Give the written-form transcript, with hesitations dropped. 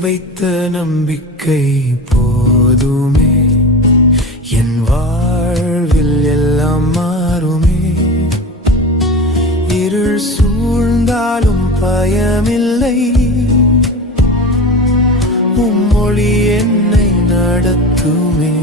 வைத்த நம்பிக்கை போதுமே, என் வாழ்வில் எல்லாம் மாறுமே. இருள் சூழ்ந்தாலும் பயமில்லை, உம்மொழி என்னை நடத்துமே.